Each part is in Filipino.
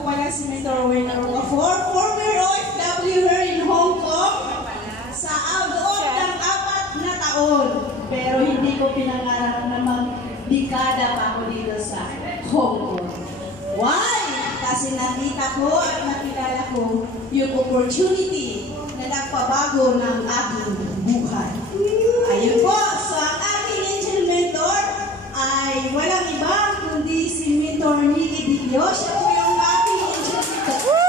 po pala si Mentor Wayne Arungafor, former OFW here in Hong Kong, sa loob ng 4 na taon. Pero hindi ko pinangarap na magdekada pa ako dito sa Hong Kong. Why? Kasi nakita ko at nakilala ko yung opportunity na nagpabago ng aking buhay. Ayun po, so ang aking angel mentor ay walang iba kundi si Mentor Nikki Dilio. Siya po yung aking angel mentor.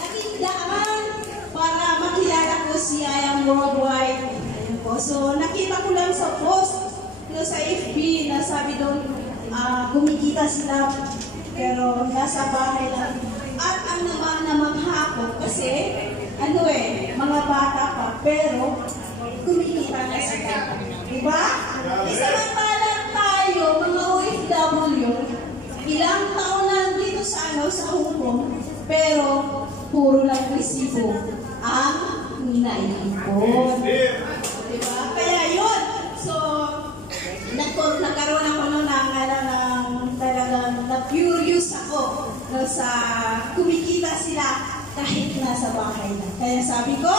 Naging daan para makilala ko si I Am Worldwide. Ayun po, so nakita ko lang sa post sa FB na sabi doon, kumikita sila pero nasa bahay lang. At ang namangha ko kasi mga bata pa pero kumikita na sila. Diba? Samantalang tayo, mga OFW, ilang taon na dito sa Hong Kong, pero puro lang resibo ang naiipon. Diba? Kaya yun. So, nagkaroon ako noon ng talagang na-curious ako sa kumikita sila kahit nasa bahay na. Kaya sabi ko,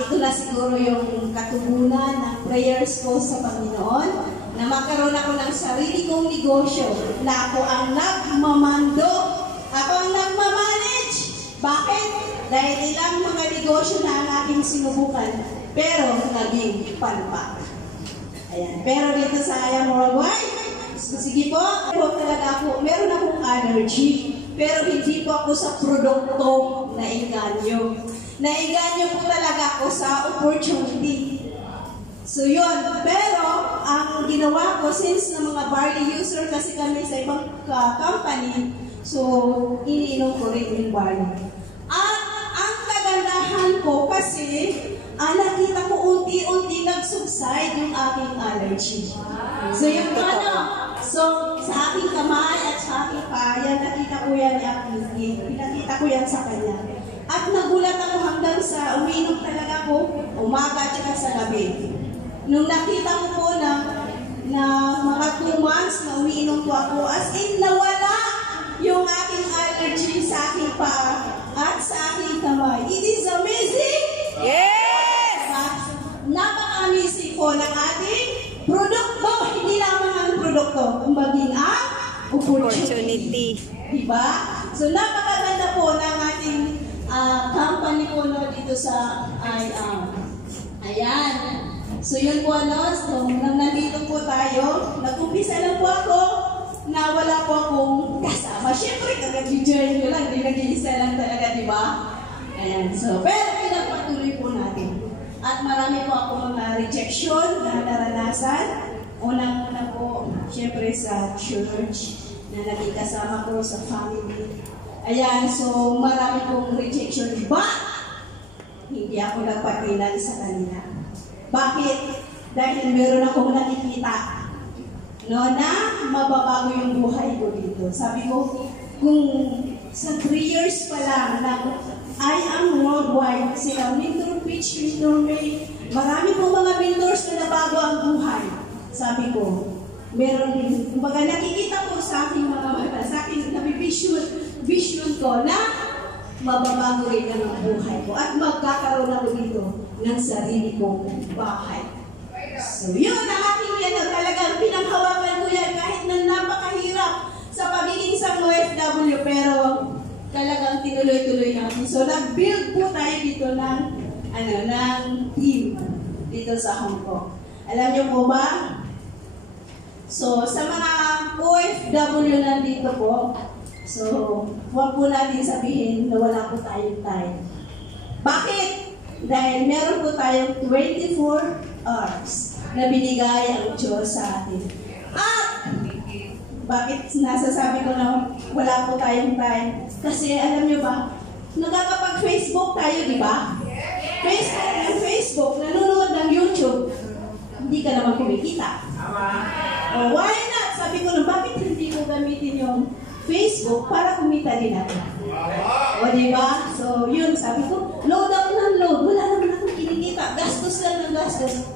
ito na siguro yung katugunan ng prayers ko sa Panginoon na magkaroon ako ng sarili kong negosyo na ako ang nagmamando, ako ang nagmamanage. Bakit? Dahil ilang mga negosyo na ang aking sinubukan pero naging palpak. Ayan. Pero dito sa I Am Worldwide, sige po, meron akong allergy, pero hindi po ako sa produkto na inganyo. Nainganyo po talaga ako sa opportunity. So yun, pero ang ginawa ko, since na mga barley user kasi kami sa ibang company, so iniinom ko rin yung barley. At ang kagandahan ko kasi, nakita ko unti-unti nag-subside yung aking allergy. So yung so sa aking kamay at sa aking paya, nakita ko yan ni Akiki. Pinakita ko yan sa kanya. At nagulat ako hanggang sa uminom talaga ako, umaga at saka sa gabi. Nung nakita ko po na mga 2 months na umiinom ko ako, as in nawala yung aking allergy sa aking paa at sa aking kamay. It is amazing! Yes! Napaka-amazing po ng ating produkto. Hindi lamang ang produkto, kumbagin ang opportunity. Diba? So napakaganda po ng ating company po dito sa IAM. Ayan. So yun po so nang nandito po tayo, nag-umpisa lang po ako na wala po akong kasama. Siyempre, kag-join ko lang, hindi nag-iisa lang talaga, di ba? Ayan. So, pero pinagpatuloy po natin. At marami po ako mga rejection na naranasan. Unang-una po, siyempre sa church na naging kasama ko sa family. Ayan, so marami pong rejection. But, hindi ako nagpatilan sa kanila. Bakit? Dahil meron akong nakikita na mababago yung buhay ko dito. Sabi ko, kung sa 3 years pa lang na I Am Worldwide, sila Mentor Pitch, Mentor May, marami pong mga mentors na nabago ang buhay. Sabi ko, meron din, kumbaga nakikita ko sa aking mga mata, sa aking vision ko na mababago rin ang buhay ko at magkakaroon ako dito ng sarili kong bahay. So yun, ang aking talagang pinanghawakan ko yan kahit na napakahirap sa pagiging isang OFW, pero talagang tinuloy-tuloy natin. So nag-build po tayo dito ng team dito sa Hong Kong. Alam niyo po ba? So sa mga OFW na dito po, so huwag po natin sabihin na wala po tayong time. Bakit? Dahil meron po tayong 24 hours na binigay ang Diyos sa atin. At bakit nasasabi ko na wala po tayong time? Kasi alam nyo ba, nagkakapag-Facebook tayo, di ba? Facebook, nanonood ng YouTube, hindi ka naman kumikita. O why not? Sabi ko na, bakit hindi ko gamitin yung Facebook para kumita din ako? O di ba? So yun, sabi ko, load ako ng load, wala naman akong kinikita, gastos lang ng gastos.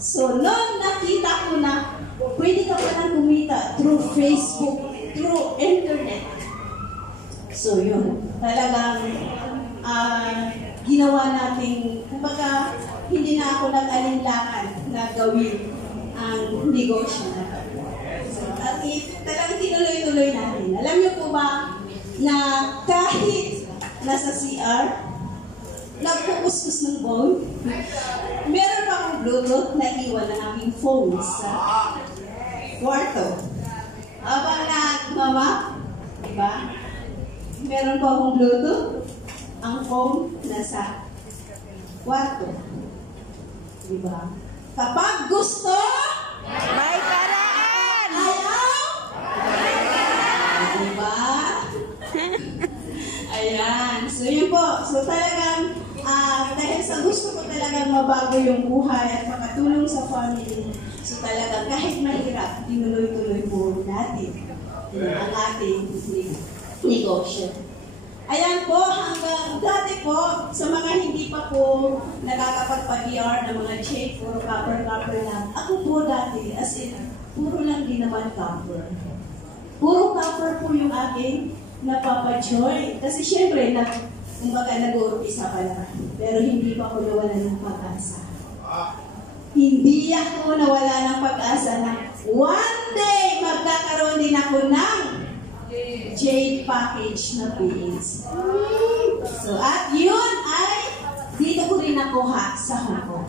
So noon nakita ko na pwede ka palang kumita through Facebook, through internet. So yun, talagang ginawa natin, kumbaga, hindi na ako nag-alinlangan na gawin ang negosyo na ito. So, at talagang tinuloy-tuloy natin. Alam niyo po ba na kahit nasa CR, nagpukuskus ng phone, meron pa akong Bluetooth na iwan ng aming phone sa kwarto. Habang nagmama, diba? Meron pa akong Bluetooth, ang phone nasa kwarto. Diba? Kapag gusto, may paraan! ayaw, diba? Ayan. So yun po. So talagang, dahil sa gusto ko talagang mabago yung buhay at makatulong sa family, so talagang kahit mahirap, tinuloy-tuloy po natin ang ating negosyo. Ayan po, hanggang dati po, sa mga hindi pa po nakakapagpa-ER ng mga check, puro copper lang. Ako po dati, as in, puro lang din naman copper. Puro copper po yung aking napapa-joy. Kasi syempre, kumbaga nag-uumpisa pa lang. Pero hindi pa ako nawala ng pag-asa. Hindi ako nawala ng pag-asa na one day magkakaroon din ako ng J package na beans. So, at yun ay dito ko rin nakuha sa Hong Kong.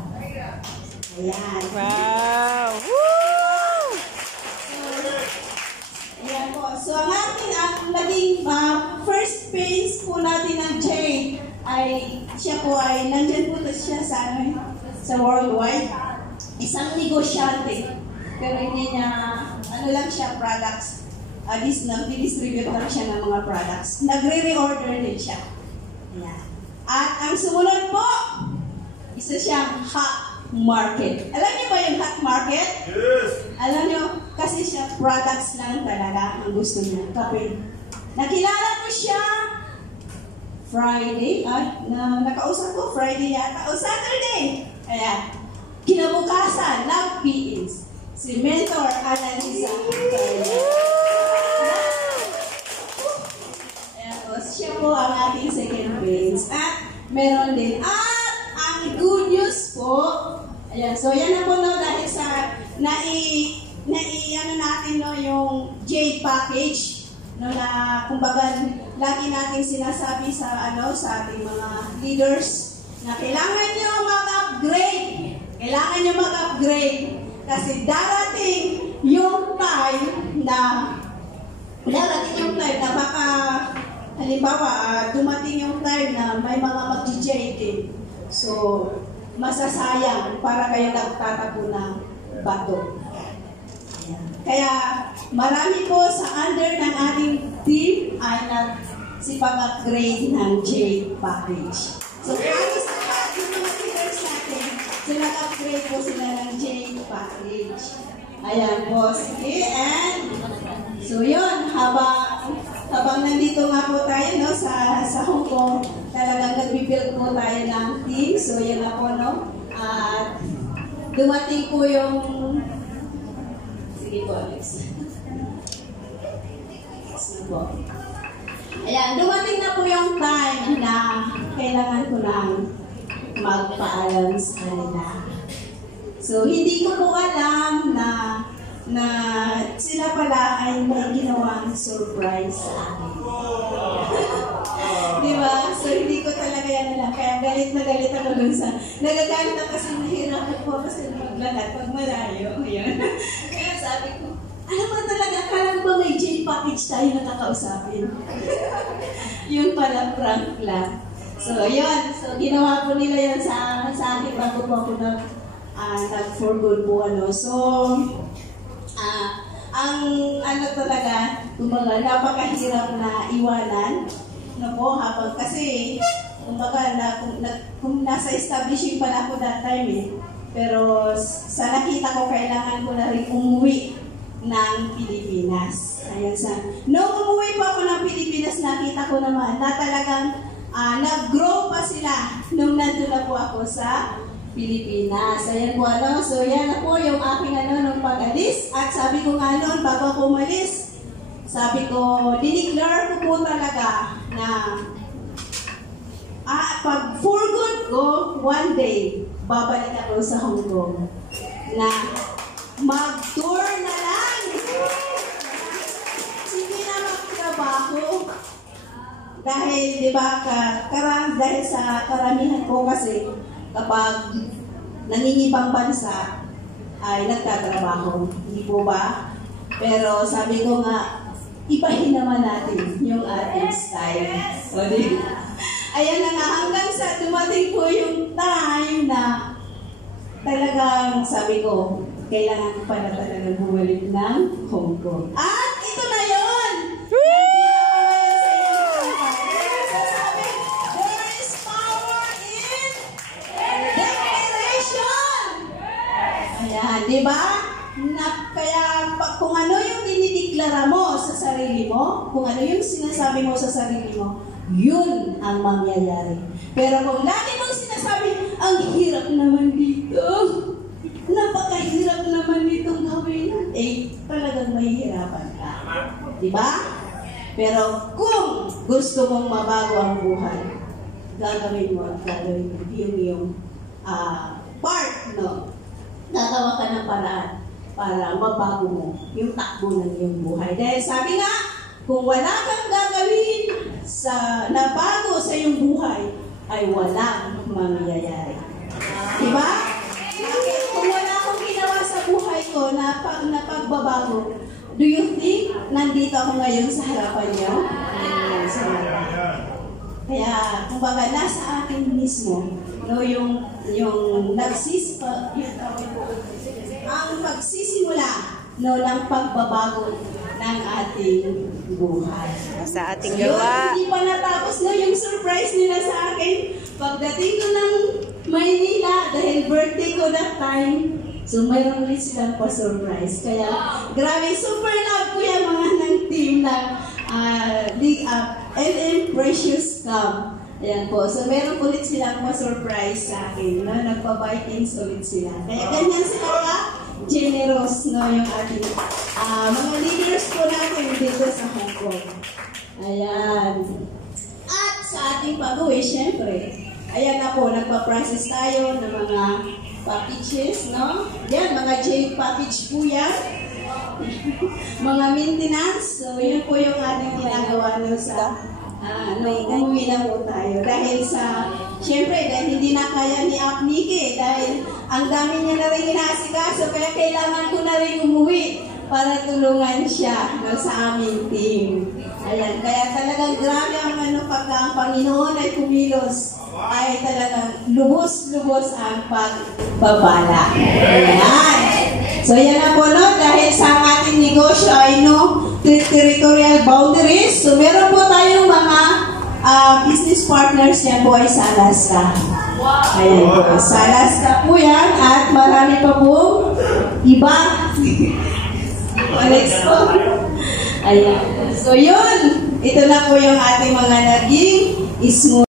Ayan. Wow! Woo! Ayan po. So, ang ating naging first page po natin ng J ay siya po ay nandyan po siya sa worldwide. Isang negosyante. Pero hindi niya, ano lang siya, products. Distribute lang siya ng mga products. Nagre-reorder din siya. Ayan. At ang sumunod po, isa siyang hot market. Alam niyo ba yung hot market? Yes! Alam niyo, kasi siya products lang talaga ang gusto niya. Kape. Nakilala ko siya Friday, nakausap ko Friday yata, o Saturday. Ayan. Kinabukasan, love PEs. Si Mentor Annalisa. Siya po ang ating second page. At meron din. At ang good news po, ayan, so yan na po no, dahil sa ano natin no, yung J package no, na kumbaga lagi nating sinasabi sa sa ating mga leaders na kailangan nyo mag-upgrade. Kailangan nyo mag-upgrade kasi darating yung time na baka halimbawa, dumating yung time na may mga mag-DJ din. So, masasayang para kayo nagtatapo ng bato. Ayan. Kaya, marami po sa under ng ating team ay nagsipag-upgrade ng J package. So, para sa yung mga leaders natin, so nag-upgrade po sila ng J package. Ayan po. Sige, and so yun, habang nandito nga po tayo no, sa Hong Kong, talagang nag-rebuild po tayo ng team. So yan na po, no? At dumating po yung... Sige po, Alex. Sige po. Ayan, dumating na po yung time na kailangan ko nang magpaalam sa kanila. So, hindi ko po alam na sila pala ay may ginawang surprise sa akin. Diba? So, hindi ko talaga yan alam. Kaya galit na galit ako dun sa... Nagagalit ako kasi nahirapan po ako sa maglahat pag malayo. Ayan. Kaya sabi ko, alam mo talaga, akala ko ba may J package tayo na kakausapin? Yun pala, prank lang. So, yun. So, ginawa po nila yan sa akin bago po ako nag-for good po. So, ang talaga, kumbaga, napakahirap na iwanan. Po, habang kasi, kumbaga, kung nasa establishing pala ako that time pero sa nakita ko, kailangan ko na rin umuwi ng Pilipinas. Ayan nung umuwi po ako ng Pilipinas, nakita ko naman na talagang nag-grow pa sila nung nandun na po ako sa Pilipinas. Ayan po, so yan na po yung aking nung pag-alis. At sabi ko nga bago ako umalis, sabi ko, dineclare ko po talaga na pag for good ko, one day, babalik ako sa Hong Kong na mag-tour na lang. Hindi na magtrabaho. Dahil, di ba, dahil sa karamihan ko kasi, kapag nangingibang bansa, ay nagtatrabaho. Hindi po ba? Pero sabi ko nga, ibahin naman natin yung ating style. So, ayan na nga, hanggang sa dumating po yung time na talagang sabi ko, kailangan ko pala talaga bumalik ng Hong Kong. At ito na yun! There is power in declaration! Ayan, di ba? Kaya kung ano yung dinideklara mo sa sarili mo, kung ano yung sinasabi mo sa sarili mo, yun ang mangyayari. Pero kung lagi mong sinasabi, ang hirap naman dito, napakahirap naman ditong gawin, talagang mahihirapan ka. Diba? Pero kung gusto mong mabago ang buhay, gagawin mo at gagawin mo yung part, no? Gagawa ka ng paraan para mabago mo yung takbo ng iyong buhay. Dahil sabi nga, kung wala kang gagawin na bago sa iyong buhay, ay walang mangyayari. Diba? Kung wala akong ginawa sa buhay ko na pagbabago, do you think nandito ako ngayon sa harapan niyo? Kaya, kumbaga, nasa akin mismo, no, yung ang pagsisimula, no, ng pagbabago ng ating buhay. Sa ating gawa. Hindi pa natapos na yung surprise nila sa akin. Pagdating ko ng Maynila, dahil birthday ko that time, so mayroon ulit silang pa-surprise. Kaya, grabe, super love ko yung mga ng team ng LM Precious Camp. Ayan po. So, meron ulit silang pa-surprise sa akin. No? Nagpa-vikings ulit sila. Kaya ganyan sila ka generous, no, yung ating mga leaders po natin dito sa Hong Kong. Ayan. At sa ating pag-uwi, syempre, ayan na po, nagpa-process tayo ng mga packages, no? Yan, mga J package po yan. Mga maintenance. So, yun po yung ating ginagawa no, sa umuwi na po tayo. Dahil syempre, dahil hindi na kaya ni Apnike, dahil ang dami niya na rin inaasikaso, kaya kailangan ko na rin umuwi para tulungan siya no, sa aming team. Ayan, kaya talagang grabe ang pagka ang Panginoon ay kumilos, ay talagang lubos-lubos ang pagbabala. Ayan. So, yan na po, no? Dahil sa ating negosyo ay territorial boundaries. So, meron po tayong mga business partners yan po ay sa Alaska. Ayan po. Sa Alaska po yan at marami pa po iba. Ayan. So, yun. Ito na po yung ating mga naging smooth.